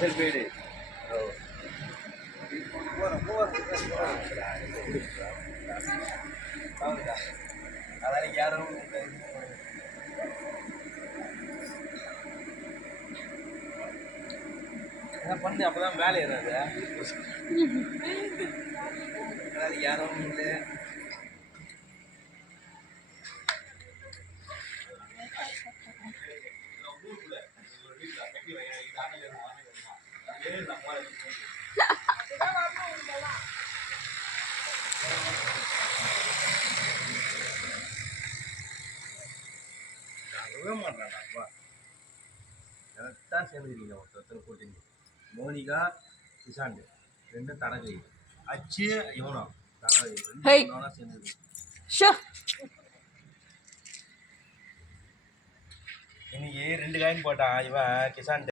சரி போயிடு. அதான் யாரும் என்ன பண்ணு, அப்பதான் வேலை ஏறாது. அதாவது யாரும் இல்லை. மாட்டான்ப்பா கரெக்டாக சேர்ந்துக்கிறீங்க. ஒருத்தர் போட்டீங்க. மோனிகா கிஷாண்டு ரெண்டும் தடகை அச்சு இவனோ தடகை ரெண்டும் சேர்ந்துருக்கு. இன்னைக்கு 2 காயின் போட்டான் இவன் கிஷான்.